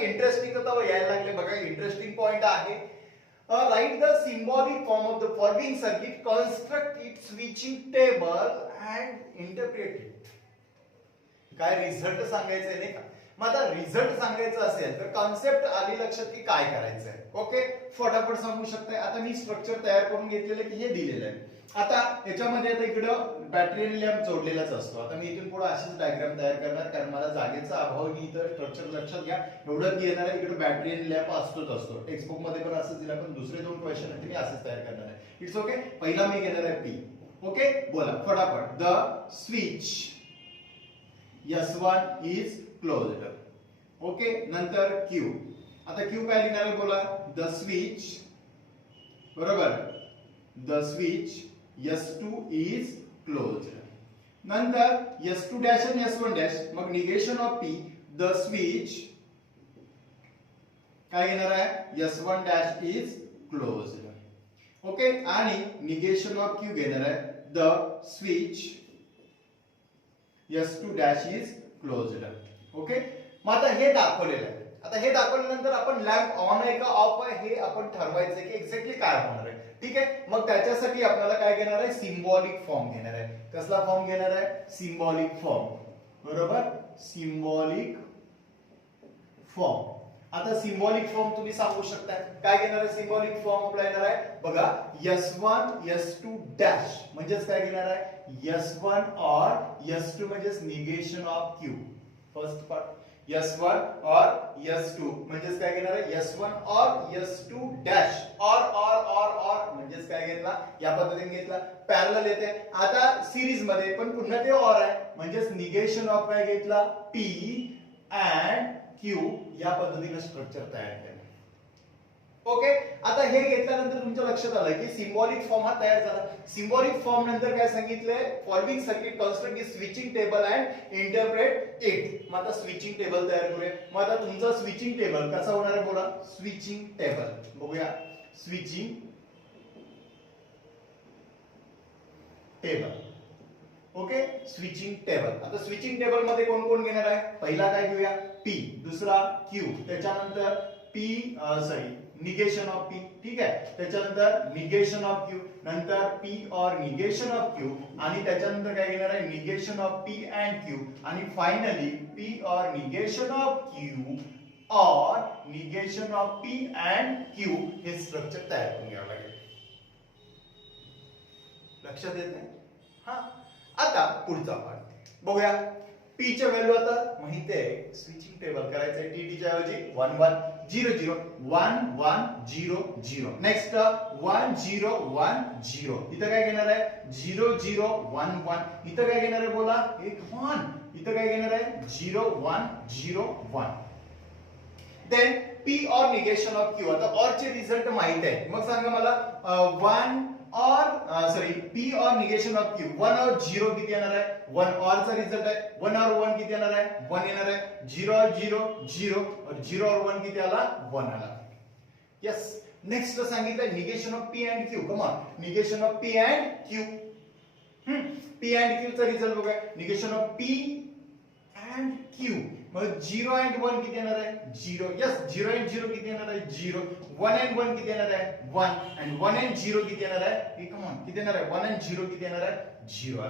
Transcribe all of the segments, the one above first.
Interesting आता यायला लागले बघा. इंटरेस्टिंग पॉइंट आहे. Right the symbolic form of the following circuit, construct it switching table and interpret it. काय रिझल्ट सांगायचंय नाही का. मग आता रिझल्ट सांगायचं असेल तर कॉन्सेप्ट आली लक्षात की काय करायचंय. ओके, फटाफट सांगू शकताय. आता मी स्ट्रक्चर तयार करून घेतलेलं की हे दिलेलं आहे. आता याच्यामध्ये आता इकडं बॅटरी आणि लॅम्प जोडलेलाच असतो. आता मी इथून पुढे अशीच डायग्राम तयार करणार कारण मला जागेचा अभाव. मी इथं स्ट्रक्चर लक्षात घ्या एवढं की येणार आहे. इकडे बॅटरी आणि लॅम्प असतोच असतो. टेक्स्ट बुक मध्ये पण असंच दिला, पण दुसरे दोन क्वेश्चन आहेत मी असेच तयार करणार आहे. It's okay. पहिला मी घेणार आहे पी. ओके, बोला फटाफट. The switch S1 is closed. Okay, नंतर Q. आता Q काय लिहिणार आहे बोला. द स्विच, बरोबर, the switch S2 is closed. नंतर S2 डॅश आणि S1 डॅश, मग negation of P, the switch काय घेणार आहे S1 dash is closed. Okay, आणि निगेशन ऑफ Q घेणार आहे the switch S2 dash is closed. Okay, मग आता हे दाखवलेलं आहे. आता हे दाखवल्यानंतर आपण लॅम्प ऑन आहे का ऑफ आहे हे आपण ठरवायचं की एक्झॅक्टली काय होणार आहे. ठीक आहे, मग त्याच्यासाठी आपल्याला काय घेणार आहे, सिंबॉलिक फॉर्म घेणार आहे. कसला फॉर्म घेणार आहे, सिंबॉलिक फॉर्म. बरोबर, सिंबॉलिक फॉर्म. आता सिंबॉलिक फॉर्म तुम्ही सांगू शकता काय घेणार आहे. सिंबॉलिक फॉर्म आपला येणार आहे बघा S1 S2 डॅश म्हणजेच काय घेणार आहे S1 और S2 म्हणजेच negation of Q. First part S1 और S2 म्हणजेच काय घेणार आहे S1 और S2 डॅश और म्हणजेच काय घेतला या पद्धतीने घेतला. पॅरलल येते. आता सिरीज मध्ये पण पुन्हा ते और आहे म्हणजेच निगेशन ऑफ काय घेतला P अँड Q या पद्धतीने स्ट्रक्चर तयार केलं. ओके, आता हे घेतल्यानंतर तुमच्या लक्षात आलं की सिंबॉलिक फॉर्म हा तयार झाला. सिंबॉलिक फॉर्म नंतर काय सांगितलंय, following circuit construct is switching table and interpret it. मग आता स्विचिंग टेबल तयार करूया. मग आता तुमचा स्विचिंग टेबल कसा होणार आहे बोला. स्विचिंग टेबल बघूया. Switching table. Okay, switching table. आता स्विचिंग टेबल मध्ये कोण कोण घेणार आहे. पहिला काय घेऊया P, दुसरा Q, त्याच्यानंतर निगेशन ऑफ P. ठीक आहे, त्याच्यानंतर निगेशन ऑफ Q, नंतर P और निगेशन ऑफ Q, आणि त्याच्यानंतर काय घेणार आहे negation of P and Q, आणि फायनली P और निगेशन ऑफ Q और negation of P and Q हे स्ट्रक्चर तयार करून घ्यावं लागेल. लक्षात येत नाही. हा, आता पुढचा पार्ट बघूया. P चे व्हॅल्यू आता माहिती आहे. स्विचिंग टेबल करायचं आहे. TT च्या ऐवजी 1 1 0 0 1 1 0 0. नेक्स्ट 1 0 1 0. इथं काय घेणार आहे 0 0 1 1. इथं काय घेणार आहे बोला 1 1. इथं काय घेणार आहे 0 1 0 1. देन P और निगेशन ऑफ Q. आता और चे रिझल्ट माहित आहे. मग सांगा मला 1 और P और निगेशन ऑफ Q 1 और 0 किती येणार आहे. 1 और चा रिझल्ट आहे. 1 और 1 किती येणार आहे 1 येणार आहे. 0 और 0 0 और 0 और 1 किती आला 1 आला. यस, नेक्स्ट सांगितलं negation of P and Q. Come on, negation of P and Q. P and Q चा रिझल्ट बघा. Negation of P and Q, मग 0 अँड 1 किती येणार आहे 0. यस, 0 अँड 0 किती येणार आहे 0. 1 अँड 1 किती येणार आहे 1, अँड 1 अँड 0 किती येणार आहे. कम ऑन, किती येणार आहे 1 अँड 0 किती येणार आहे 0.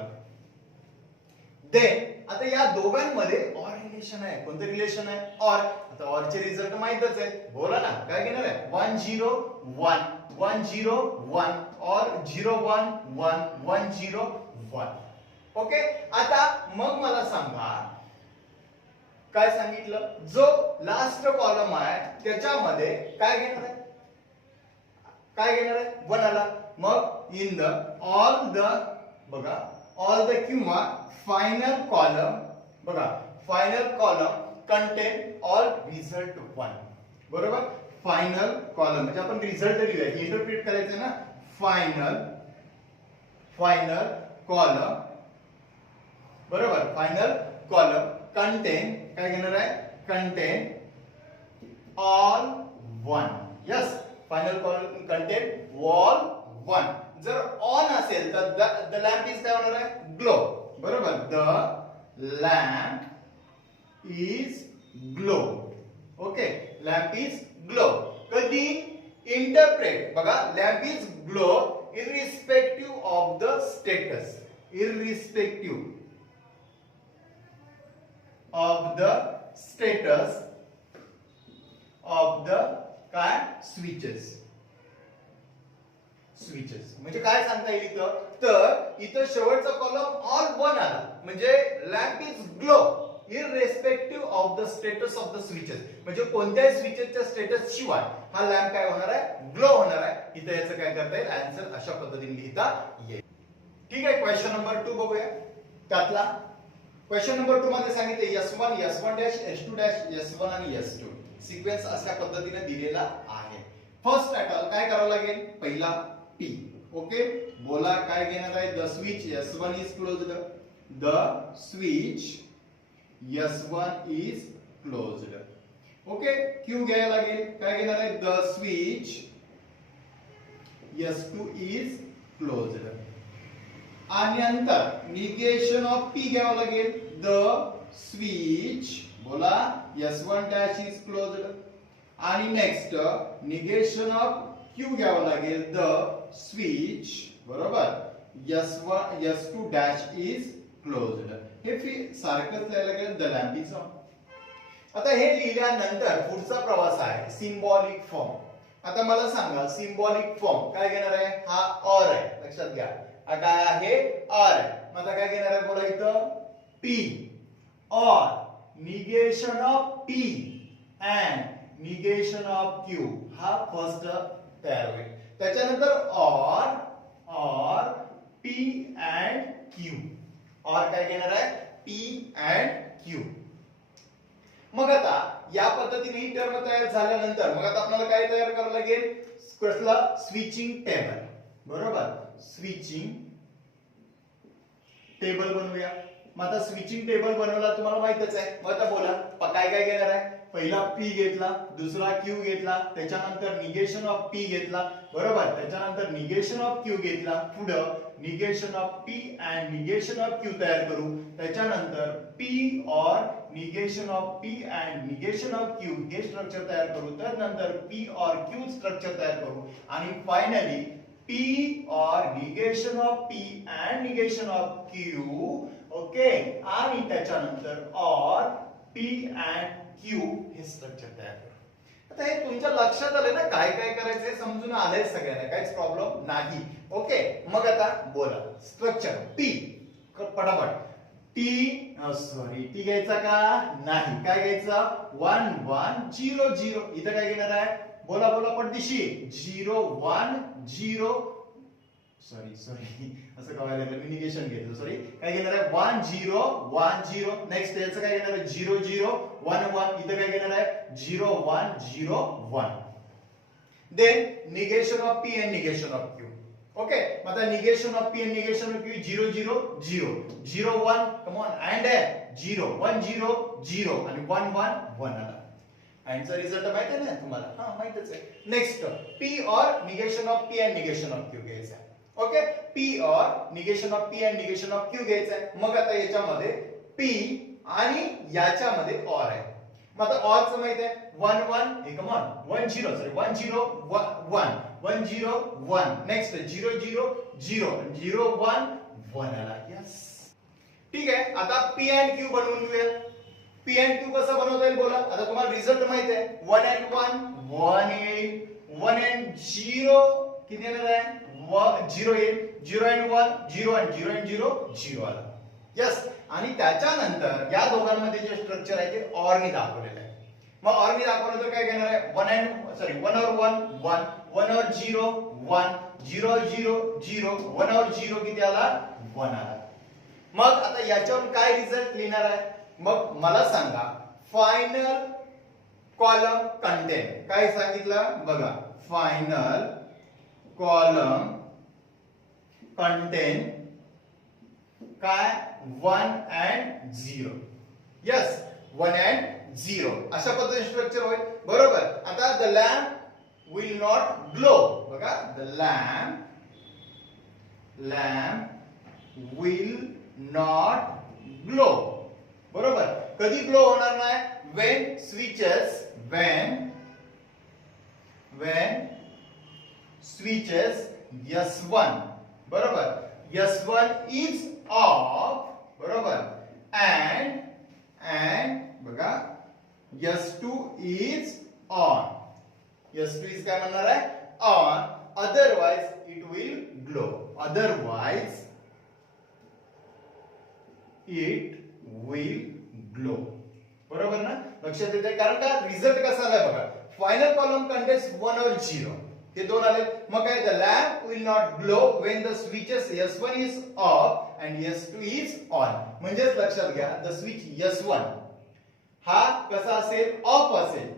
देन आता या दोघांमध्ये और रिलेशन आहे. कोणतं रिलेशन आहे और. आता और चे रिझल्ट माहितच आहे. बोला ना काय घेणार आहे 1 0 1 1 0 1 और 0 1 1 1 0 1. ओके, आता मग मला सांगा काय सांगितलं, जो लास्ट कॉलम आहे त्याच्यामध्ये काय घेणार आहे काय घेणार आहे 1 आला. मग इन द ऑल द बघा ऑल द किंवा फायनल कॉलम बघा final column content all result 1. बरोबर, फायनल कॉलम म्हणजे आपण रिझल्ट लिहूया. इंटरप्रिट करायचं ना. फायनल कॉलम, बरोबर, फायनल कॉलम कंटेन काय घेणार आहे content all 1. Yes, final column content all 1. जर ऑन असेल तर द लॅम्प इज काय होणार आहे ग्लो. बरोबर, the lamp is glow. Okay, lamp is glow. कधी इंटरप्रेट बघा, lamp is glow irrespective of the status, irrespective of the status of the काय स्विचेस. स्विचेस म्हणजे काय सांगता येईल इथं, तर इथं शेवटचा कॉलम ऑल वन आला म्हणजे lamp is glow irrespective of the status of the switches, म्हणजे कोणत्याही स्विचेसच्या स्टेटस शिवाय हा लॅम्प काय होणार आहे, ग्लो होणार आहे. इथं याचं काय करता येईल, आन्सर अशा पद्धतीने लिहिता येईल. ठीक आहे, क्वेश्चन नंबर 2 बघूया. त्यातला क्वेश्चन नंबर 2 मध्ये सांगितले S1 S1 S2 S1 आणि S2 सिक्वेन्स अशा पद्धतीने दिलेला आहे. फर्स्ट अटॅक काय करावं लागेल, पहिला P. ओके, बोला काय घेणार आहे, the switch S1 is closed, the switch S1 is closed. Okay, Q घ्यायला लागेल, काय घेणार आहे, the switch S2 is closed. आणि नंतर निगेशन ऑफ P घ्यावं लागेल, द स्विच बोला S1 डॅश इज क्लोज्ड. आणि नेक्स्ट निगेशन ऑफ Q घ्यावं लागेल, द स्विच बरोबर S2 डॅश इज क्लोज्ड. हे सारखंच लिहायला लागेल, द लॅम्प इज ऑन. आता हे लिहिल्यानंतर पुढचा प्रवास आहे सिम्बॉलिक फॉर्म. आता मला सांगा सिम्बॉलिक फॉर्म काय घेणार आहे, हा ऑर आहे, लक्षात घ्या हा काय आहे, ऑर आहे. मग आता काय घेणार आहे बोला, इथं P or negation of P and negation of Q हा फर्स्ट तयार होईल. त्याच्यानंतर or P and Q, or काय घेणार आहे, P अँड Q. मग आता या पद्धतीने ही टर्म तयार झाल्यानंतर मग आता आपल्याला काय तयार करावं लागेल, कसला, स्विचिंग टेबल. बरोबर, स्विचिंग टेबल बनवूया. मग आता स्विचिंग टेबल बनवला तुम्हाला माहितच आहे. मग आता बोला काय काय घेणार आहे, पहिला P घेतला, दुसरा Q घेतला, त्याच्यानंतर निगेशन ऑफ P घेतला, बरोबर, त्याच्यानंतर निगेशन ऑफ Q घेतला, पुढं negation of P and negation of Q तयार करू. त्याच्यानंतर P or negation of P and negation of Q हे स्ट्रक्चर तयार करू. त्यानंतर P ऑर Q स्ट्रक्चर तयार करू आणि finally P or negation of P and negation of Q. Okay, आणि त्याच्यानंतर ऑर P अँड Q हे स्ट्रक्चर तयार करू. आता हे तुमच्या लक्षात आले ना, काय काय करायचंय समजून आलंय सगळ्यांना, काहीच प्रॉब्लेम नाही. ओके, मग आता बोला स्ट्रक्चर P पटापट. टी घ्यायचा का नाही, काय घ्यायचा, 1 1 0 0. इथं काय घेणार आहे, बोला बोला पटदिशी 0 1 0. सॉरी असं कळायला लागलं, मी निगेशन घेतो, सॉरी. काय घेणार आहे, 1 0 1 0. नेक्स्ट याचं काय घेणार आहे, 0 0 1 1. इथं काय घेणार आहे, 0 1 0 1. Then negation of P and negation of Q. Okay, मग आता negation of P and negation of Q 0 0 0 0 1. Come on, and 0 1 0 0 आणि 1 1 1 आला. अँडचा रिझल्ट माहिती आहे ना तुम्हाला, हा माहितच आहे. Next P or negation of P and negation of Q घ्यायचा. Okay, P or negation of P and negation of Q घ्यायचा आहे. मग आता याच्यामध्ये P आणि याच्यामध्ये ऑर आहे. मग आता ऑरचं माहिती आहे 1 1. हे कम ऑन 1 0 सॉरी 1 0 1 1 0 1. नेक्स्ट 0 0 0 0 1 1 आला. यस, ठीक आहे. आता P अँड Q बनवून घेऊया. P अँड Q कसं बनवता येईल बोला. आता तुम्हाला रिझल्ट माहिती आहे 1 अँड 1 1 येईल, 1 अँड 0 किती येणार आहे, 0 येईल, 0 अँड 1 0 अँड 0 अँड 0 0 आला. यस, आणि त्याच्यानंतर या दोघांमध्ये जे स्ट्रक्चर आहे ते ऑर ने दाखवलेलं आहे. मग ऑर ने दाखवलं तर काय घेणार आहे, 1 और 1 1 1 और 0 1 0 0 0 1 और 0 किती आला, 1 आला. मग आता याच्यावर काय रिझल्ट लिहिणार आहे, मग मला सांगा फायनल कॉलम कंटेन काय सांगितलं बघा. फायनल कॉलम कंटेन काय 1 अँड 0. यस, 1 अँड 0 अशा पद्धतीने स्ट्रक्चर होईल. बरोबर. आता the lamp will not glow. बघा, the lamp will not glow. बरोबर. कधी ग्लो होणार नाही, when switches when switches S1 बरोबर S1 is off बरोबर and बघा S2 is on. S2 is काय म्हणणार आहे on, otherwise it will glow. Otherwise it will glow. बरोबर ना? लक्षात येते कारण का रिझल्ट कसा आलाय बघा. फायनल कॉलम कंटेन्स 1 और 0. हे दोन आले. मग काय the lamp will not glow when the switches S1 is off and S2 is on. म्हणजेच लक्षात घ्या the switch S1 हा कसा असेल ऑफ असेल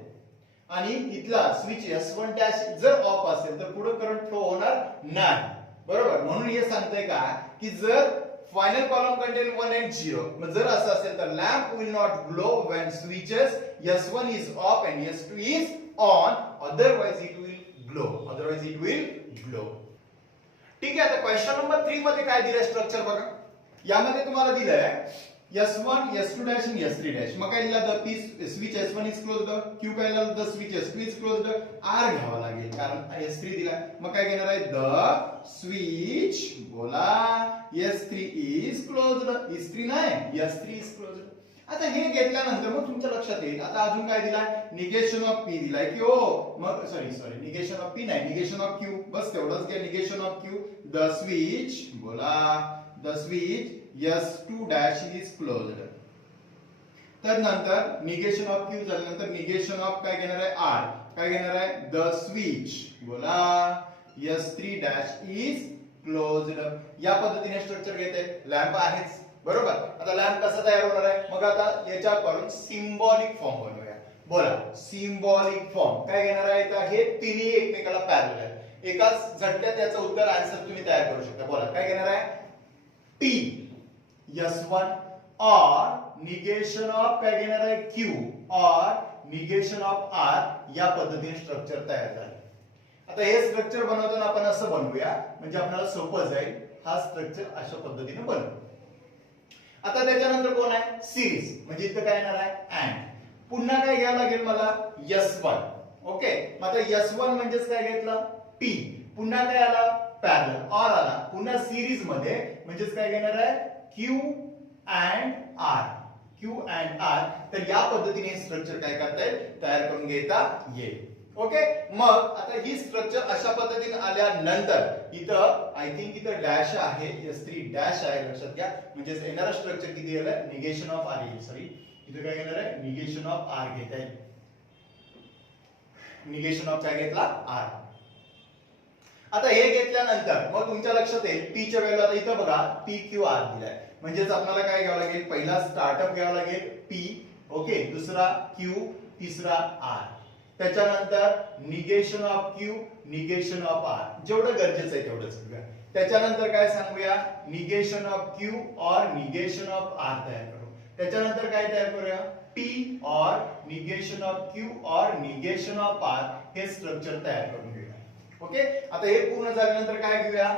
आणि इथला स्विच S1 डॅश जर ऑफ असेल तर पुढे करंट फ्लो होणार नाही. बरोबर म्हणून हे सांगतंय का की जर फायनल कॉलम कंटेन 1 and 0 मग जर असं असेल तर lamp will not glow when switches S1 is off and S2 is on, otherwise it will glow. Otherwise it will glow. ठीक आहे. आता क्वेश्चन नंबर 3 मध्ये काय दिलंय स्ट्रक्चर बघा. यामध्ये तुम्हाला दिलंय S1, S2 dash and S3 dash. मग काय दिला the switch S1 is closed, Q काय दिला the switch S2 is closed, R घ्यावा लागेल कारण S3 दिला. मग काय घेणार आहे द स्विच बोला S3 is closed. S3 नाही S3 is closed. आता हे घेतल्यानंतर मग तुमच्या लक्षात येईल आता अजून काय दिलाय निगेशन ऑफ P दिलाय की ओ मग सॉरी निगेशन ऑफ P नाही निगेशन ऑफ Q बस तेवढंच घ्या negation of Q the switch बोला the switch S2 dash is closed. तर नंतर निगेशन ऑफ Q झाल्यानंतर निगेशन ऑफ काय घेणार आहे R काय घेणार आहे द स्विच बोला S3 dash is closed. या पद्धतीने स्ट्रक्चर घेते. लॅम्प आहेच बरोबर. आता लॅम्प कसा तयार होणार आहे मग आता याच्याकडून सिंबॉलिक फॉर्म बनवूया. बोला सिंबॉलिक फॉर्म काय घेणार आहे तर हे तिन्ही एकमेकाला पॅरलल आहेत. एकाच झटक्यात याचं उत्तर आन्सर तुम्ही तयार करू शकता. बोला काय घेणार आहे P S1 or negation of काय घेणार आहे Q or negation of R या पद्धतीने स्ट्रक्चर तयार झाले. आता हे स्ट्रक्चर बनवताना आपण असं बनवूया म्हणजे आपल्याला सोपं जाईल. हा स्ट्रक्चर अशा पद्धतीने बनवू. आता त्याच्यानंतर कोण आहे सिरीज म्हणजे इथं काय येणार आहे अँड. पुन्हा काय घ्यावं लागेल मला S1. ओके मग आता S1 म्हणजेच काय घेतलं P. पुन्हा काय आला पॅरलल ऑर आला. पुन्हा सिरीज मध्ये म्हणजेच काय घेणार आहे Q and R. Q and R. तर या पद्धतीने स्ट्रक्चर काय करता येईल तयार करून घेता येईल. ओके मग आता ही स्ट्रक्चर अशा पद्धतीने आल्यानंतर इथं आय थिंक इथं डॅश आहे S3 डॅश आहे लक्षात घ्या. म्हणजे येणारा स्ट्रक्चर किती येईल निगेशन ऑफ R येईल. सॉरी इथं काय घेणार आहे निगेशन ऑफ R घेता येईल. निगेशन ऑफ काय घेतला R. आता हे घेतल्यानंतर मग तुमच्या लक्षात येईल P च्या व्हॅल्यू आता इथं बघा PQR दिलाय. म्हणजेच आपल्याला काय घ्यावं लागेल पहिला स्टार्टअप घ्यावा लागेल P. ओके दुसरा Q तिसरा R. त्याच्यानंतर negation of Q negation of R जेवढं गरजेचं आहे तेवढंच घेऊया. त्याच्यानंतर काय सांगूया निगेशन ऑफ Q और निगेशन ऑफ R तयार करू. त्याच्यानंतर काय तयार करूया P और निगेशन ऑफ Q और निगेशन ऑफ R हे स्ट्रक्चर तयार करून घेऊया. ओके आता हे पूर्ण झाल्यानंतर काय घेऊया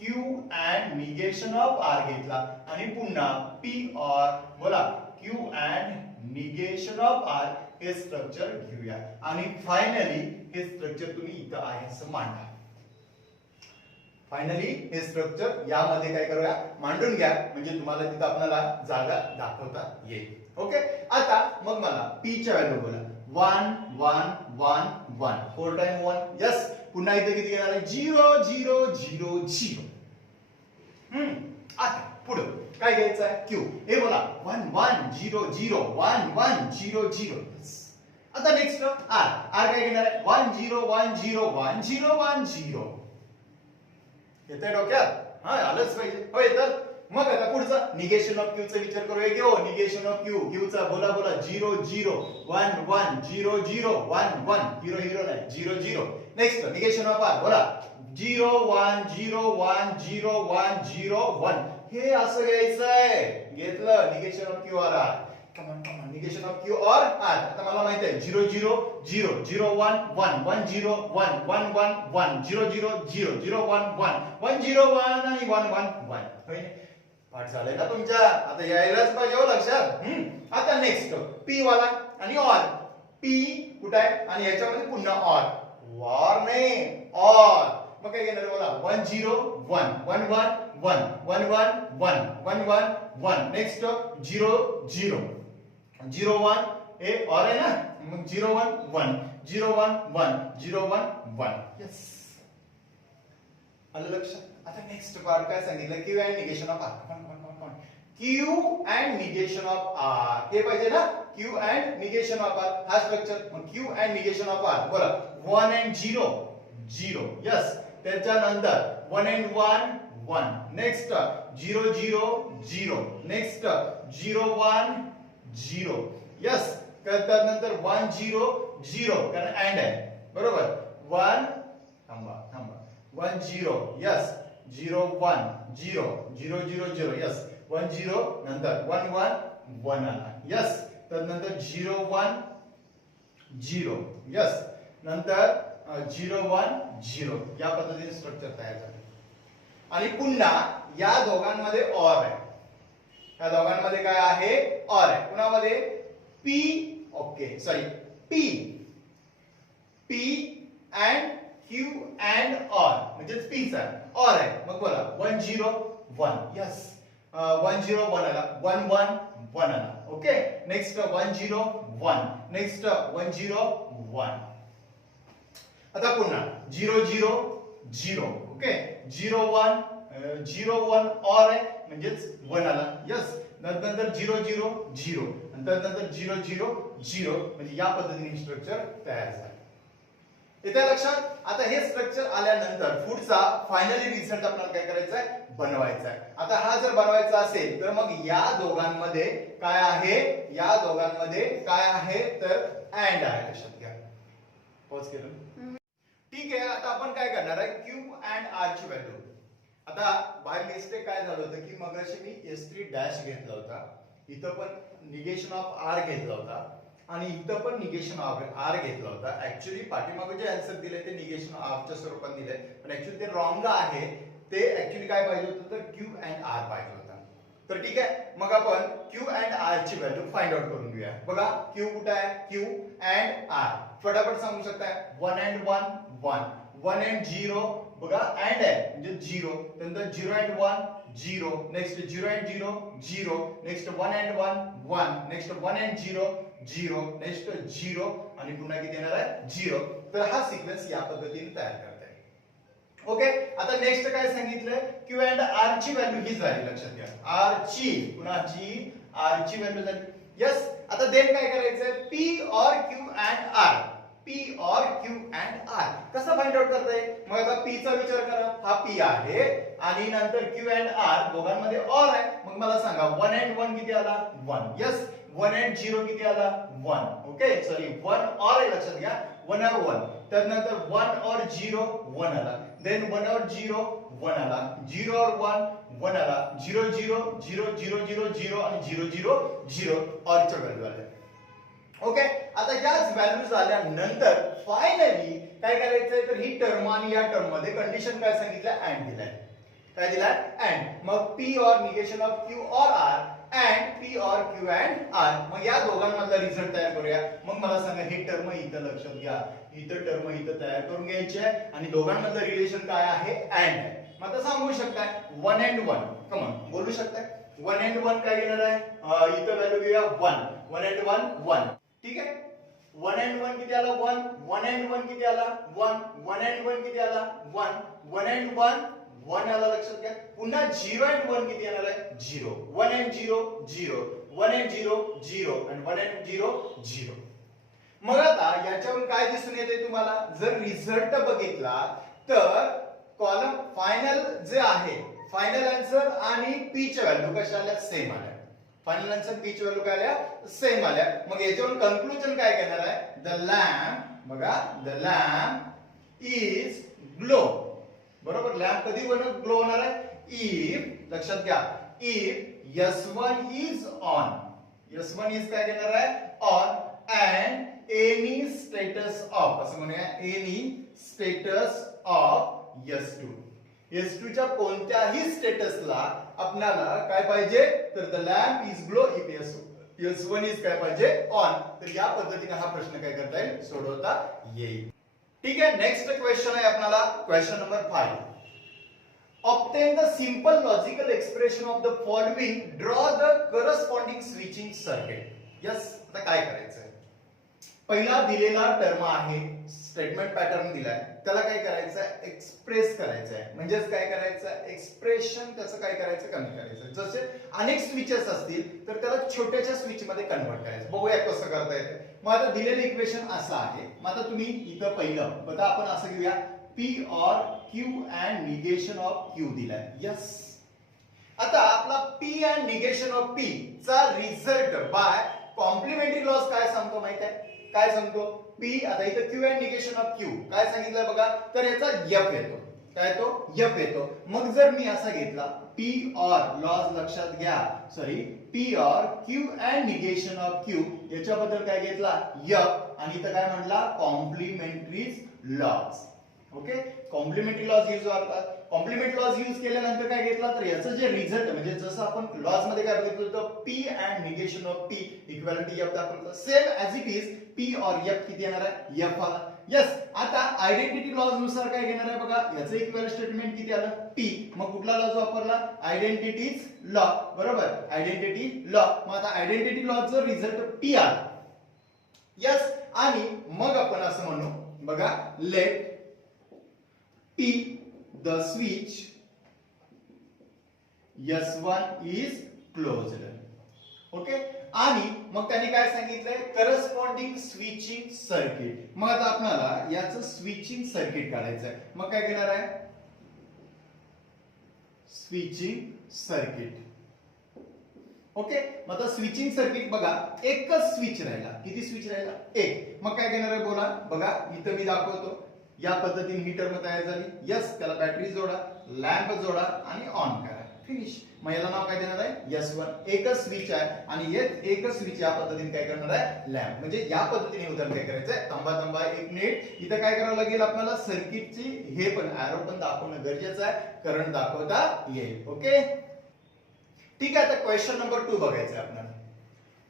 Q and negation of R घेतला आणि पुन्हा P और बोला Q and negation of R हे स्ट्रक्चर घेऊया आणि फायनली हे स्ट्रक्चर तुम्ही इथं आहे असं मांडा. फायनली हे स्ट्रक्चर यामध्ये काय करूया मांडून घ्या म्हणजे तुम्हाला तिथं आपल्याला जागा दाखवता येईल. ओके आता मग मला P च्या व्हॅल्यू बोला 1 1 1 1 4 टाइम 1 यस. पुन्हा इथे किती येणार आहे 0 0 0 0. आता पुढे काय घ्यायचं आहे Q. हे बोला 1 1 0 0 1 1 0 0. आता नेक्स्ट R. R काय घेणार आहे 1 0 1 0 1 0 1 0. येतंय डोक्यात हा आलंच पाहिजे होय. तर मग आता पुढचा निगेशन ऑफ Q चा विचार करूया की हो निगेशन ऑफ Q चा बोला बोला 0 0 1 1 0 0 1 1 0 0 नाही 0 0. नेक्स्ट निगेशन ऑफ R बोला 0 1 0 1 0 1 0 1. हे असं घ्यायचं आहे. घेतलं निगेशन ऑफ Q और R. कमान निगेशन ऑफ Q और R. आता मला माहिती आहे 0 0 0 0 1 1 1 0 1 1 1 1 0 0 0 0 1 1 1 0 1 आणि 1 1 1 होय. पाठ झालंय ना तुमच्या आता यायलाच पाहिजे हो लक्षात. आता नेक्स्ट P वाला आणि OR पी कुठे आहे आणि याच्यामध्ये पुन्हा ऑर वॉर नाही ऑर मग काय घेणार बोला 1 0 1 1 1 1 1 1 1 1 1 1 नेक्स्ट 0 0 0 1 हे ऑर आहे ना मग 0 1 1 0 1 1 0 1 1 यस आलं लक्षात आता नेक्स्ट पार्ट काय सांगितलं Q and negation of R Q and negation of R हे पाहिजे ना Q and negation of R हा स्ट्रक्चर मग Q and negation of R बोला 1 अँड 0 0 यस त्याच्यानंतर 1 अँड 1 1 नेक्स्ट 0 0 0 नेक्स्ट 0 1 0 यस त्यानंतर 1 0 0 कारण अँड आहे बरोबर 1 थांबा थांबा 1 0 यस 0 1 0 0 0 0 यस 1 0 नंतर 1 1 1 आला यस त्यानंतर 0 1 0 यस नंतर 0 1 0 या पद्धतीने स्ट्रक्चर तयार झाले आणि पुन्हा या दोघांमध्ये ऑर आहे या दोघांमध्ये काय आहे ऑर आहे कुणामध्ये P okay sorry P P and Q and or म्हणजे पी चा ऑर आहे मग बोला 1 0 1 यस 1 0 1 आला 1 1 1 आला ओके नेक्स्ट 1 0 1 नेक्स्ट 1 0 1 आता पुन्हा 0 0 0 ओके 0 1 0 1 ऑर आहे म्हणजेच 1 आला यस नंतर 0 0 0 नंतर 0 0 0 म्हणजे या पद्धतीने स्ट्रक्चर तयार झाले येत्या लक्षात आता हे स्ट्रक्चर आल्यानंतर पुढचा फायनली रिझल्ट आपल्याला काय करायचा आहे बनवायचा आहे आता हा जर बनवायचा असेल तर मग या दोघांमध्ये काय आहे या दोघांमध्ये काय आहे तर अँड आहे लक्षात घ्या पॉज केलं ठीक आहे आता आपण काय करणार आहे क्यू अँड आर ची व्हॅल्यू आता बाय मिस्टेक काय झालं होतं की मगाशी मी S3 डॅश घेतला होता इथं पण निगेशन ऑफ आर घेतला होता आणि इथं पण निगेशन ऑफ आर घेतला होता ऍक्च्युअली पाठीमागे जे आन्सर दिले ते निगेशन ऑफ च्या स्वरूपात दिले पण ऍक्च्युअली ते रॉंग आहे ते ऍक्च्युअली काय पाहिजे होतं तर क्यू अँड आर पाहिजे होता तर ठीक आहे मग आपण क्यू अँड आर ची व्हॅल्यू फाइंड आउट करून घेऊया बघा क्यू कुठे आहे क्यू अँड आर फटाफट सांगू शकताय 1 अँड 1 1 1 अँड 0 बघा अँड आहे म्हणजे 0 नंतर 0 and 1 0 next 0 and 0 0 next 1 and 1 1 next 1 and 0 0 next 0 आणि पुन्हा किती येणार आहे 0 तर हा सिक्वेन्स या पद्धतीने तयार करता येईल ओके आता नेक्स्ट काय सांगितलं क्यू अँड आर ची व्हॅल्यू ही झाली लक्षात घ्या आर ची कुणाची आर ची व्हॅल्यू झाली यस आता देन काय करायचंय P or Q and R P or Q and R कसं फाइंड आउट करता येईल मग आता P चा विचार करा हा P आहे आणि नंतर Q and R दोघांमध्ये OR आहे मग मला सांगा 1 and 1 किती आला 1 यस 1 and 0 किती आला 1 ओके सॉरी 1 OR आहे लक्षात घ्या 1 और 1 त्यानंतर 1 और 0 1 आला देन 1 और 0 1 आला 0 और 1 1 आला 0 0 0 0 0 0 आणि 0 0 0 और च्या व्हॅल्यू आल्या ओके आता याच व्हॅल्यूज आल्यानंतर फायनली काय करायचंय तर ही टर्म आणि या टर्म मध्ये कंडिशन काय सांगितलं अँड दिलाय काय दिलाय अँड मग P और निगेशन ऑफ Q और R and P or Q and R मग या दोघांमधला रिझल्ट तयार करूया मग मला सांगा ही टर्म इथं लक्षात घ्या इथं टर्म इथं तयार करून घ्यायची आहे आणि दोघांमधलं रिलेशन काय आहे अँड आहे मग आता सांगू शकताय 1 and 1 कम ऑन बोलू शकताय 1 and 1 काय घेणार आहे इथं व्हॅल्यू घेऊया 1 1 and 1 1 ठीक आहे 1 and 1 किती आला 1 1 and 1 किती आला 1 1 and 1 किती आला 1 1 and 1 1 आला लक्षात घ्या पुन्हा 0 and 1 किती येणार आहे 0 1 and 0 0 1 and 0 0 and 1 and 0 0 मग आता याच्यावरून काय दिसून येते तुम्हाला जर रिझल्ट बघितला तर कॉलम फायनल जे आहे फायनल आन्सर आणि पी च्या व्हॅल्यू कशा आल्या सेम आल्या फायनल आन्सर पी ची व्हॅल्यू काय आल्या सेम आल्या मग याच्यावरून कन्क्लुजन काय घेणार आहे द लॅम्प बघा द लॅम्प इज ग्लो बरोबर लॅम्प कधी ग्लो होणार आहे इफ लक्षात घ्या if S1 is on S1 is काय घेणार आहे on and any status of असं म्हणूया any status of S2 S2 च्या कोणत्याही स्टेटसला आपल्याला काय पाहिजे तर the lamp is glow if S1 is काय पाहिजे ऑन. तर या पद्धतीने हा प्रश्न काय करता येईल सोडवता येईल. ठीक आहे. नेक्स्ट क्वेश्चन आहे आपल्याला question number 5. Obtain the simple logical expression of the following. Draw the corresponding switching circuit. Yes, आता काय करायचं आहे? पहिला दिलेला टर्म आहे, स्टेटमेंट पॅटर्न दिलाय, त्याला काय करायचं आहे एक्सप्रेस करायचं आहे. म्हणजेच काय करायचं आहे एक्सप्रेशन त्याचं काय करायचं कमी करायचं. जसे अनेक स्विचेस असतील तर त्याला छोट्याशा स्विच मध्ये कन्वर्ट करायचं. बघूया कसं करता येतं. मग आता दिलेलं इक्वेशन असं आहे. मग आता तुम्ही इथं पहिलं बघा आपण असं घेऊया P or Q and negation of Q दिलाय. यस. आता आपला P and negation of P चा रिझल्ट बाय कॉम्प्लिमेंटरी लॉस काय सांगतो माहित आहे? काय सांगतो? P आता इथं Q and negation of Q काय सांगितलं बघा. तर याचा F येतो. काय तो F येतो. मग जर मी असा घेतला P or लॉस लक्षात घ्या. Sorry P or Q and negation of Q याच्याबद्दल काय घेतला F आणि इथं काय म्हटला complementary laws. Okay. Complementary laws use होतात. कॉम्प्लिमेंटरी लॉज यूज केल्यानंतर काय घेतला तर याचं जे रिझल्ट म्हणजे जसं आपण लॉज मध्ये काय बघितलं होतं P and negation of P equal to F दाखवलं. Same as it is P or F किती येणार आहे F आला. यस. आता आयडेंटिटी लॉज नुसार काय घेणार आहे बघा. याचं इक्वल स्टेटमेंट किती आलं P. मग कुठला लॉज वापरला आयडेंटिटीज लॉ. बरोबर आयडेंटिटी लॉ. मग आता आयडेंटिटी लॉजचा रिझल्ट P आला. यस. आणि मग आपण असं म्हणू बघा let P the switch S1 is closed. Okay. आणि मग त्यांनी काय सांगितलंय करस्पॉन्डिंग स्विचिंग सर्किट. मग आता आपल्याला याचं स्विचिंग सर्किट काढायचं आहे. मग काय घेणार आहे स्विचिंग सर्किट. ओके. मग आता स्विचिंग सर्किट बघा एकच स्विच राहिला. किती स्विच राहिला एक. मग काय घेणार आहे बोला बघा इथं मी दाखवतो. या पद्धतीने ही टर्म तयार झाली. यस. त्याला बॅटरी जोडा लॅम्प जोडा आणि ऑन करा. फिनिश. मग याला नाव काय देणार आहे S1. एकच स्विच आहे आणि एकच स्विच या पद्धतीने काय करणार आहे लॅम्प. म्हणजे या पद्धतीने उदाहरण काय करायचंय थांबा एक मिनिट. इथं काय करावं लागेल आपल्याला सर्किटची हे पण एरो पण दाखवणं गरजेचं आहे. करंट दाखवता येईल. ओके. ठीक आहे. आता क्वेश्चन नंबर 2 बघायचं आहे आपल्याला.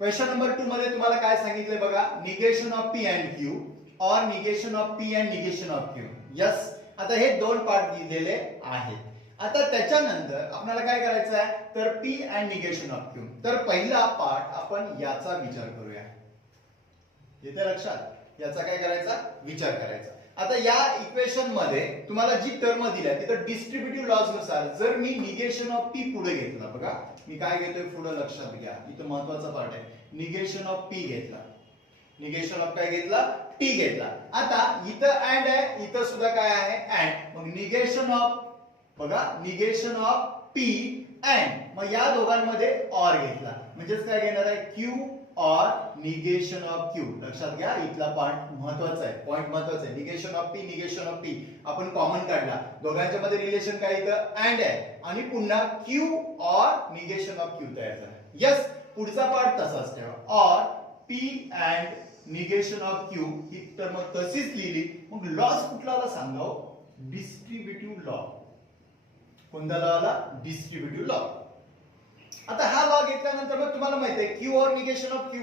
क्वेश्चन नंबर 2 मध्ये तुम्हाला काय सांगितलंय बघा negation of P and Q और negation of P and negation of Q. Yes. आता हे दोन पार्ट दिलेले आहेत. आता त्याच्यानंतर आपल्याला काय करायचं आहे तर P and negation of Q. तर पहिला पार्ट आपण याचा विचार करूया. येते लक्षात. याचा काय करायचा विचार करायचा. आता या इक्वेशन मध्ये तुम्हाला जी टर्म दिली तिथं डिस्ट्रीब्युटिव्ह लॉज नुसार जर मी निगेशन ऑफ P पुढे घेतला बघा मी काय घेतोय पुढे लक्षात घ्या. इथं महत्वाचा पार्ट आहे. निगेशन ऑफ P घेतला. निगेशन ऑफ काय घेतला T घेतला. आता इथं अँड आहे इथं सुद्धा काय आहे अँड. मग निगेशन ऑफ बघा निगेशन ऑफ P अँड मग या दोघांमध्ये ऑर घेतला. म्हणजेच काय घेणार आहे Q और निगेशन ऑफ Q. लक्षात घ्या इथला पार्ट महत्वाचा आहे. पॉइंट महत्वाचा आहे. Negation of P negation of P आपण कॉमन काढला. दोघांच्या मध्ये रिलेशन काय इथं अँड आहे आणि पुन्हा Q और निगेशन ऑफ Q तयार झाला. यस. पुढचा पार्ट तसाच ठेवा और P and negation of Q he term तशीच लिहिली. मग लॉस कुठला आला सांगा डिस्ट्रीब्युटिव्ह लॉ. कोणता लॉ आला डिस्ट्रीब्युटिव्ह लॉ. आता हा लॉ घेतल्यानंतर मग तुम्हाला माहिती आहे Q और निगेशन ऑफ Q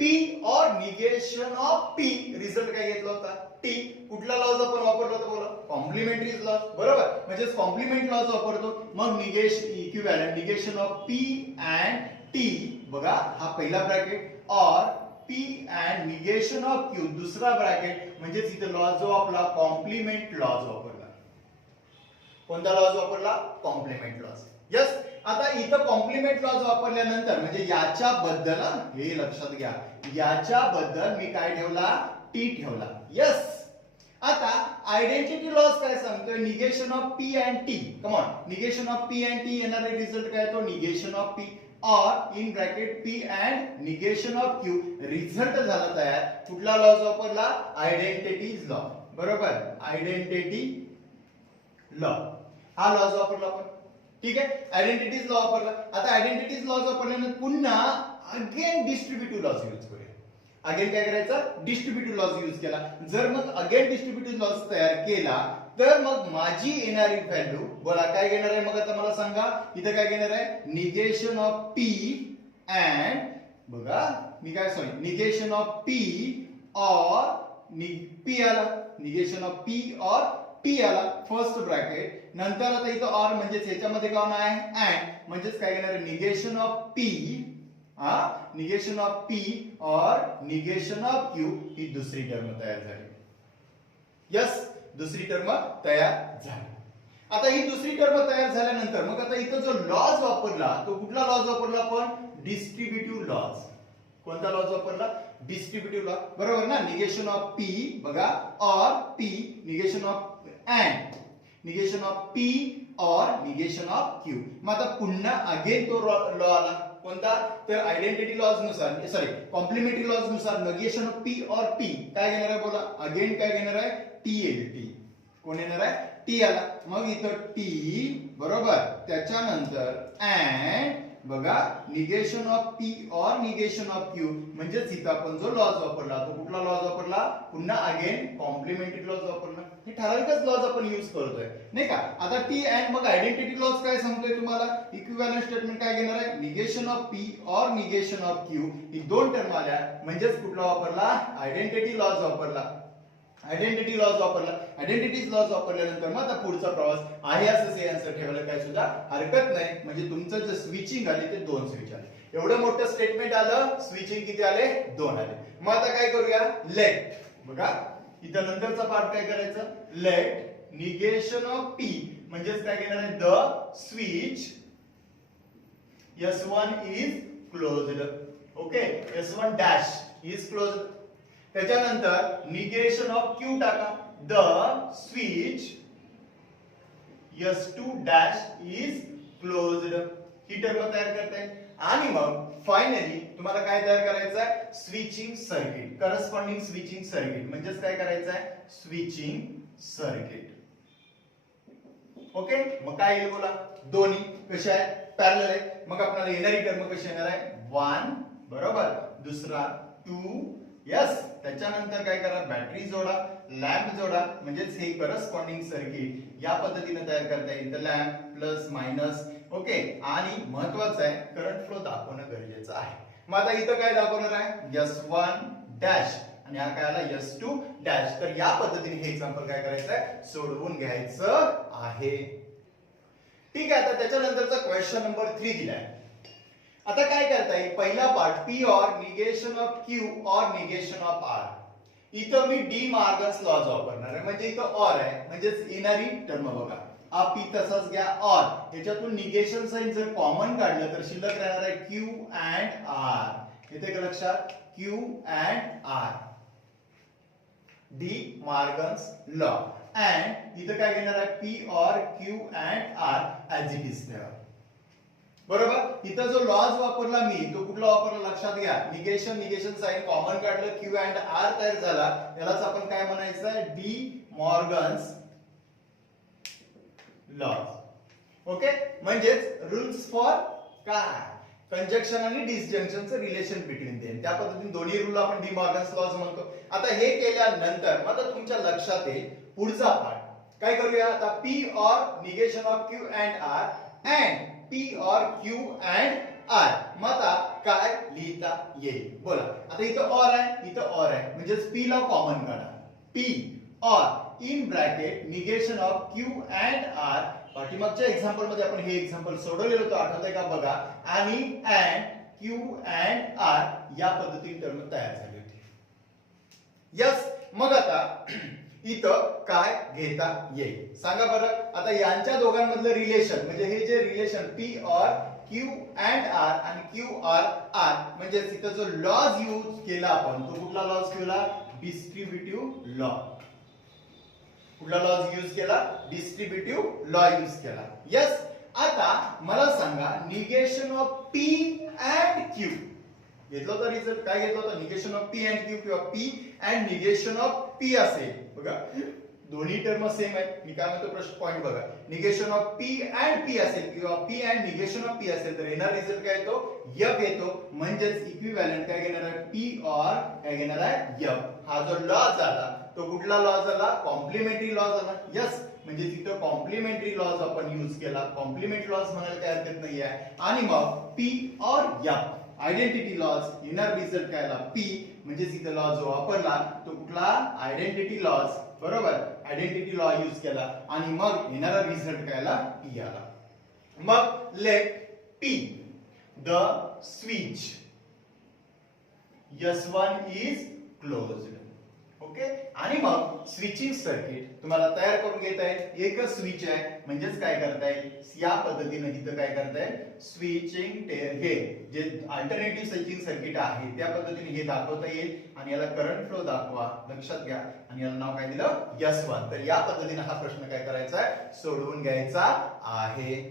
P और निगेशन ऑफ P रिझल्ट काय घेतला होता T. कुठला लॉज आपण वापरला होता बोला कॉम्प्लिमेंटरी लॉज. बरोबर म्हणजेच कॉम्प्लिमेंट लॉज वापरतो. मग equivalent negation of P and T बघा हा पहिला ब्रॅकेट और P and negation of Q दुसरा ब्रॅकेट. म्हणजे इथे लॉज जो आपला कॉम्प्लिमेंट लॉज वापरला. कोणता लॉज वापरला कॉम्प्लिमेंट लॉज. यस. आता इथं कॉम्प्लिमेंट लॉज वापरल्यानंतर म्हणजे याच्याबद्दल हे लक्षात घ्या याच्याबद्दल मी काय ठेवला T ठेवला. यस. आता आयडेंटिटी लॉज काय सांगतोय negation of P and T. Come on negation of P and T येणारे रिझल्ट काय तो निगेशन ऑफ P और in bracket P and negation of Q. Result झाला तयार. कुठला लॉज वापरला आयडेंटिटीज लॉ. बरोबर आयडेंटिटी लॉ हा लॉज वापरला आपण. ठीक आहे. आयडेंटिटीज लॉ वापरला. आता आयडेंटिटीज लॉज वापरल्यानंतर पुन्हा अगेन डिस्ट्रीब्युटिव्ह लॉज यूज करूया. अगेन काय करायचं डिस्ट्रीब्युटिव्ह लॉज यूज केला. जर मग अगेन डिस्ट्रीब्युटिव्ह लॉज तयार केला तर मग माझी येणारी व्हॅल्यू बोला काय घेणार आहे. मग आता मला सांगा इथं काय घेणार आहे निगेशन ऑफ P अँड बघा मी काय सॉरी निगेशन ऑफ पी और पी आला, निगेशन ऑफ पी और पी आला फर्स्ट ब्रॅकेट, नंतर आता इथं और म्हणजेच ह्याच्यामध्ये कोण आहे अँड, म्हणजेच काय घेणार negation of P, negation of P or negation of Q ही दुसरी टर्म तयार झाली. यस, दुसरी टर्म तयार झाली. आता ही दुसरी टर्म तयार झाल्यानंतर मग आता इथं जो लॉज वापरला तो कुठला लॉज वापरला आपण, डिस्ट्रीब्युटिव्ह लॉज. कोणता लॉज वापरला, डिस्ट्रीब्युटिव्ह लॉ, बरोबर ना. निगेशन ऑफ पी बघा और P, negation of and, negation of P or negation of Q. मग आता पुन्हा अगेन तो लॉ आला कोणता, तर आयडेंटिटी लॉज नुसार सॉरी कॉम्प्लिमेंटरी लॉज नुसार निगेशन ऑफ पी और पी काय घेणार आहे बोला, अगेन काय घेणार आहे टी. कोण येणार आहे टी आला. मग इथं टी बरोबर, त्याच्यानंतर अँड बघा negation of P or negation of Q, म्हणजेच इथं आपण जो लॉज वापरला तो कुठला लॉज वापरला, पुन्हा अगेन कॉम्प्लिमेंटरी लॉज वापरला. हे ठराविकच लॉज आपण यूज करतोय नाही का. आता टी अँड मग आयडेंटिटी लॉज काय सांगतोय तुम्हाला, इक्विव्हॅलंट स्टेटमेंट काय घेणार आहे, negation of P or negation of Q ही दोन टर्म आल्या, म्हणजेच कुठला वापरला, आयडेंटिटी लॉज वापरला. आयडेंटिटी लॉज वापरला, आयडेंटिटी लॉज वापरल्यानंतर मग आता पुढचा प्रवास आहे असं आन्सर ठेवायला काय सुद्धा हरकत नाही. म्हणजे तुमचं जे स्विचिंग आले ते दोन स्विच आले, एवढं मोठं स्टेटमेंट आलं, स्विचिंग किती आले, दोन आले. मग आता काय करूया, लेट बघा इथं नंतरचा पार्ट काय करायचं, लेट निगेशन ऑफ पी म्हणजेच काय घेणार आहे, the switch S1 is closed. Okay, S1 dash is closed. त्याच्यानंतर निगेशन ऑफ क्यू टाका, the switch S2 dash is closed. He term तयार करताय. आणि मग फायनली तुम्हाला काय तयार करायचं आहे, switching circuit, corresponding switching circuit. म्हणजेच काय करायचं आहे, स्विचिंग सर्किट. ओके, मग काय येईल बोला, दोन्ही कशा आहे, पॅरलल आहे. मग आपल्याला येणारी टर्म कशी येणार आहे, 1 बरोबर, दुसरा 2. यस, त्याच्यानंतर काय करा, बॅटरी जोडा, लॅम्प जोडा, म्हणजेच हे करस्पॉन्डिंग सर्किट या पद्धतीने तयार करता येईल. तर लॅम्प प्लस मायनस. ओके, आणि महत्वाचं आहे करंट फ्लो दाखवणं गरजेचं आहे. मग आता इथं काय दाखवणार आहे, S1 डॅश आणि हा काय आला S2 डॅश. तर या पद्धतीने हे एक्झाम्पल काय करायचं आहे, सोडवून घ्यायचं आहे. ठीक आहे. आता त्याच्यानंतरचा क्वेश्चन नंबर 3 दिलाय. आता काय करता येईल, पहिला part P or negation of Q और निगेशन ऑफ आर. इथं मी डी मार्गन्स लॉज वापरणार आहे, म्हणजे इथं और आहे, म्हणजेच येणारी टर्म बघा, हा पी तसाच घ्या और, याच्यातून निगेशन साइन जर कॉमन काढलं तर शिल्लक राहणार आहे क्यू अँड आर. येते का लक्षात, Q and R, De Morgan's law. And इथं काय घेणार आहे, P or Q and R as it is ठेवा. बरोबर, इथं जो लॉज वापरला मी तो कुठला वापरला लक्षात घ्या, निगेशन साइन कॉमन काढलं, क्यू अँड आर तयार झाला, त्यालाच आपण काय म्हणायचं आहे, डी मॉर्गन्स लॉज. ओके, म्हणजेच रूल्स फॉर काय, कंजक्शन आणि डिसजंक्शनचं रिलेशन बिटवीन देम, त्या पद्धतीने दोन्ही रूल आपण डी मॉर्गन्स लॉज म्हणतो. आता हे केल्यानंतर मग आता तुमच्या लक्षात येईल पुढचा पार्ट काय करूया. आता P or negation of Q and R and P or Q and R. मग आता काय लिहिता येईल बोला. आता इथं और आहे, इथं और आहे, म्हणजेच P ला कॉमन काढा, P और in bracket negation of Q and R. पाठीमागच्या एक्झाम्पल मध्ये आपण हे एक्झाम्पल सोडवलेलं होतं, आठवतंय का बघा. आणि अँड Q and R या पद्धतीने टर्म तयार झाली होती. यस, मग आता इथं काय घेता येईल सांगा बरं. आता यांच्या दोघांमधलं रिलेशन म्हणजे हे जे relation P or Q and R आणि क्यू आर आर, म्हणजे इथं जो लॉज यूज केला आपण तो कुठला लॉज केला, डिस्ट्रीब्युटिव्ह लॉ. कुठला लॉज यूज केला, डिस्ट्रीब्युटिव्ह लॉ यूज केला. यस, आता मला सांगा negation of P and Q घेतलं होतं, रिझल्ट काय घेतलं होतं, negation of P and Q किंवा P and negation of P असेल बघा, दोन्ही टर्म सेम आहेत. मी काय म्हणतो प्रश्न पॉइंट बघा, negation of P and P असेल किंवा P and negation of P असेल तर येणार रिझल्ट काय येतो, एफ येतो. म्हणजेच इक्विव्हॅलंट काय घेणार आहे, पी और काय घेणार आहे, एफ. हा जो लॉ झाला तो कुठला लॉ झाला, कॉम्प्लिमेंटरी लॉ झाला. यस, म्हणजे तिथं कॉम्प्लिमेंटरी लॉज आपण यूज केला, कॉम्प्लिमेंटरी लॉज म्हणायला काय हरकत नाहीये. आणि मग P or F identity laws inner result काय आला पी, म्हणजेच इथं लॉ जो वापरला तो कुठला आयडेंटिटी लॉज, बरोबर, आयडेंटिटी लॉ यूज केला आणि मग येणारा रिझल्ट काय आला पी आला. मग let P the switch S1 is closed. Okay, आणि मग स्विचिंग सर्किट तुम्हाला तयार करून घेता येईल. एकच स्विच आहे म्हणजेच काय करता येईल, या पद्धतीने इथं काय करता येईल, स्विचिंग हे जे अल्टरनेटिव्ह स्विचिंग सर्किट आहे त्या पद्धतीने हे दाखवता येईल आणि याला करंट फ्लो दाखवा, लक्षात घ्या, आणि याला नाव काय दिलं S1. तर या पद्धतीने हा प्रश्न काय करायचा आहे, सोडवून घ्यायचा आहे.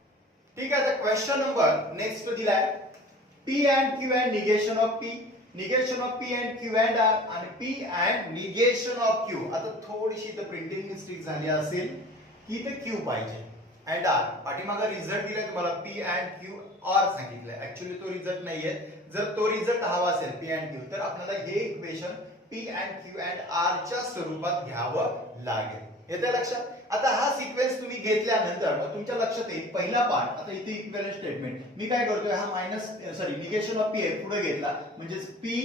ठीक आहे, तर क्वेश्चन नंबर नेक्स्ट दिलाय P and Q and negation of P, negation of P and Q and R आणि P and negation of Q. आता थोडीशी इथं प्रिंटिंग मिस्टेक झाली असेल की इथे Q पाहिजे and R. पाठीमागे रिझल्ट दिलाय तुम्हाला P and Q or सांगितलंय, ऍक्च्युअली तो रिझल्ट नाहीये. जर तो रिझल्ट हवा असेल P and Q तर आपल्याला हे equation P and Q and R च्या स्वरूपात घ्यावं लागेल. येते लक्षात. आता हा सिक्वेन्स तुम्ही घेतल्यानंतर मग तुमच्या लक्षात येईल पहिला पार्ट. आता इथे इक्विव्हॅलेंट स्टेटमेंट मी काय करतोय, हा निगेशन ऑफ P आहे पुढे घेतला म्हणजे P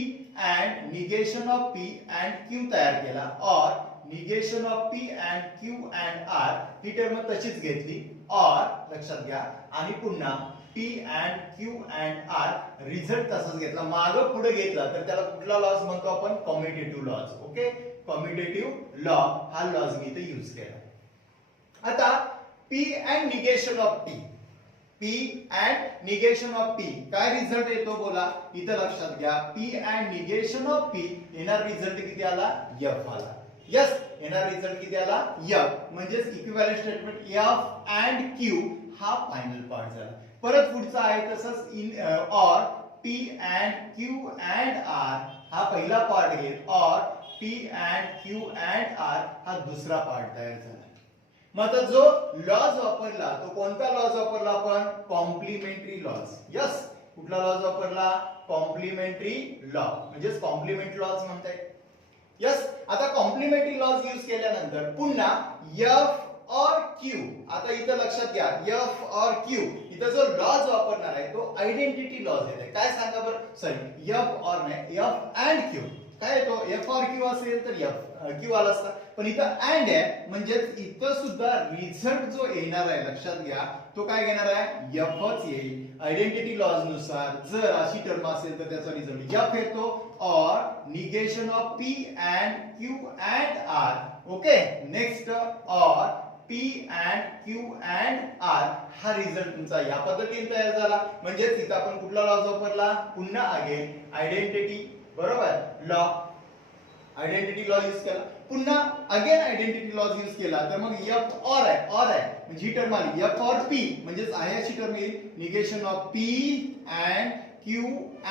and negation of P and Q तयार केला, और negation of P and Q and R he term तशीच घेतली, और लक्षात घ्या, आणि पुन्हा P and Q and R result तसाच घेतला, मागं पुढे घेतला तर त्याला कुठला लॉज म्हणतो आपण, commutative laws. Okay, commutative law हा लॉज मी इथे यूज केला. आता P and negation of P, P and negation of P काय रिझल्ट येतो बोला, इथं लक्षात घ्या, P and negation of P येणार रिझल्ट किती आला, F आला. यस, येणार रिझल्ट किती आला, F, म्हणजेच equivalent statement F and Q हा फायनल पार्ट झाला. परत पुढचा आहे तसंच इन और P and Q and R हा पहिला पार्ट घेत, और P and Q and R हा दुसरा पार्ट तयार झाला. मग आता जो लॉज वापरला तो कोणता लॉज वापरला आपण, कॉम्प्लिमेंटरी लॉज. यस, कुठला लॉज वापरला, कॉम्प्लिमेंटरी लॉ, म्हणजेच कॉम्प्लिमेंट लॉज म्हणताय. यस, आता कॉम्प्लिमेंटरी लॉज यूज केल्यानंतर पुन्हा F और Q, आता इथं लक्षात घ्या F और Q इथं जो लॉज वापरणार आहे तो आयडेंटिटी लॉज आहे. काय सांगा बरं, सॉरी F और नाही, F अँड Q काय येतो, F और Q असेल तर Q आला असता, पण इथं अँड आहे म्हणजेच इथं सुद्धा रिझल्ट जो येणार आहे लक्षात घ्या तो काय घेणार आहे, Fच येईल. आयडेंटिटी लॉज नुसार जर अशी टर्म असेल तर त्याचा रिझल्ट F येतो, और negation of P and Q and R. Okay, next और P and Q and R हा रिझल्ट तुमचा या पद्धतीने तयार झाला. म्हणजेच इथं आपण कुठला लॉज वापरला, पुन्हा अगेन आयडेंटिटी, बरोबर, लॉ, आयडेंटिटी लॉ यूज केला, पुन्हा अगेन आयडेंटिटी लॉज यूज केला, तर मग F और आहे, और आहे म्हणजे ही टर्म आली F और P, म्हणजेच आहे अशी टर्म येईल negation of P and Q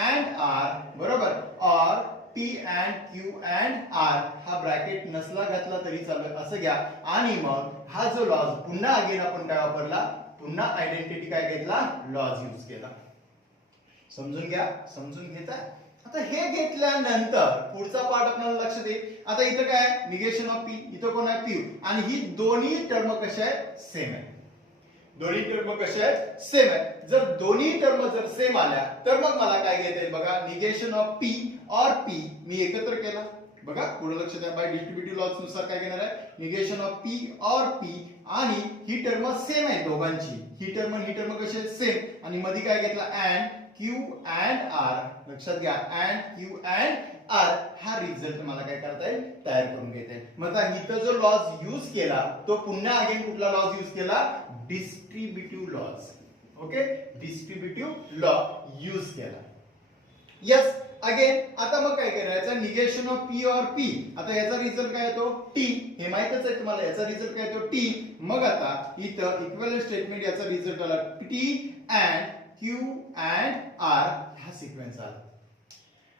and R, बरोबर, और P and Q and R हा ब्रॅकेट नसला घातला तरी चालेल असं घ्या, आणि मग हा जो लॉज पुन्हा अगेन आपण काय वापरला, पुन्हा आयडेंटिटी काय घेतला, लॉज यूज केला. समजून घ्या, समजून घेता. आता हे घेतल्यानंतर पुढचा पार्ट आपल्याला लक्षात येईल. आता इथं काय निगेशन ऑफ P, इथं कोण आहे Q, आणि ही दोन्ही टर्म कशा आहेत, सेम आहे. दोन्ही टर्म कशा आहेत, सेम आहे. जर दोन्ही टर्म जर सेम आल्या तर मग मला काय घेता येईल बघा, negation of P or P मी एकत्र केला, बघा पुढे लक्ष द्या, बाय डिस्ट्रीब्युटिव्ह लॉज नुसार काय घेणार आहे, negation of P or P, आणि ही टर्म सेम आहे दोघांची, ही टर्म कशी आहे, सेम, आणि मध्ये काय घेतला, अँड Q अँड R, लक्षात घ्या, अँड Q अँड R हा रिझल्ट मला काय करता येईल, तयार करून घेता येईल. मग आता इथं जो लॉज यूज केला तो पुन्हा अगेन कुठला लॉज यूज केला, distributive laws. Okay, distributive law use केला. यस, अगेन आता मग काय करायचं, negation of P or P, आता याचा रिझल्ट काय येतो, T, हे माहितच आहे तुम्हाला, याचा रिझल्ट काय येतो T. मग आता इथं इक्विव्हॅलेंट स्टेटमेंट याचा रिझल्ट आला T and Q and R हा सिक्वेन्स आला.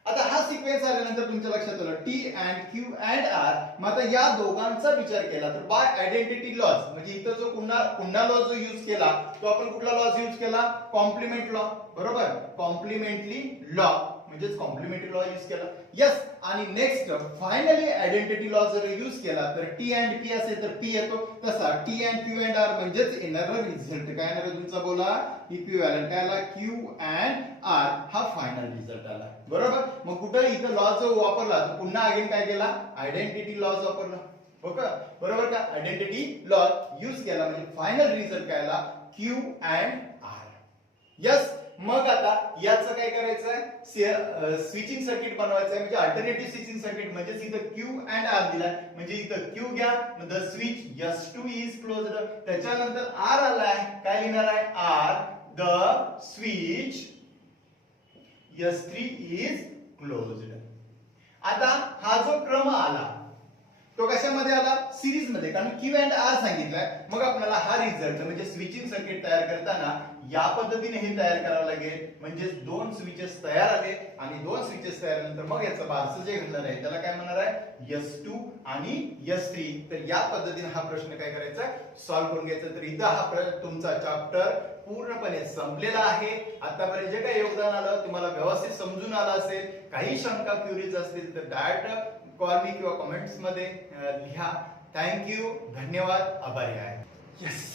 आता हा सिक्वेन्स आल्यानंतर तुमच्या लक्षात आलं T and Q and R. मग आता या दोघांचा विचार केला तर बाय आयडेंटिटी लॉज, म्हणजे इथं जो पुन्हा लॉज जो यूज केला तो आपण कुठला लॉज यूज केला, कॉम्प्लिमेंट लॉ, बरोबर, कॉम्प्लिमेंटरी लॉ. म्हणजेच कॉम्प्लिमेंटरी लॉ यूज केला. यस. आणि नेक्स्ट फायनली आयडेंटिटी लॉ जर यूज केला तर टी अँड पी असेल तर पी येतो. तसा T and Q and R म्हणजेच येणार रिझल्ट काय येणार तुमचा बोला इक्विव्हॅलंट काय आला क्यू अँड आर हा फायनल रिझल्ट आला. बरोबर. मग कुठं इथं लॉ जो वापरला तर पुन्हा अगेन काय केला आयडेंटिटी लॉ वापरला. ओके. बरोबर का. आयडेंटिटी लॉ यूज केला म्हणजे फायनल रिझल्ट काय आला क्यू अँड आर. यस. मग आता याचं काय करायचं आहे स्विचिंग सर्किट बनवायचं आहे म्हणजे अल्टरनेटिव्ह स्विचिंग सर्किट म्हणजे इथं क्यू अँड आर दिलाय म्हणजे इथं क्यू घ्या the switch S2 is closed त्याच्यानंतर आर आलाय काय लिहिणार आहे R the switch S3 is closed. आता हा जो क्रम आला तो कशामध्ये आला सिरीज मध्ये कारण क्यू अँड आर सांगितलंय. मग आपल्याला हा रिझल्ट म्हणजे स्विचिंग सर्किट तयार करताना या पद्धतीने हे तयार करावं लागेल म्हणजे दोन स्विचेस तयार आले आणि दोन स्विचेस तयार झाल्यानंतर मग याचं बारसं जे घडणार आहे त्याला काय म्हणणार आहे S2 आणि S3. तर या पद्धतीने हा प्रश्न काय करायचा सॉल्व्ह करून घ्यायचा. तर इथं हा तुमचा चॅप्टर पूर्णपणे संपलेला आहे. आतापर्यंत जे काही योगदान आलं तुम्हाला व्यवस्थित समजून आलं असेल. काही शंका क्युरीज असतील तर डायरेक्ट कॉल मी किंवा कमेंट्स मध्ये लिहा. थँक्यू. धन्यवाद. आभारी आहे. येस.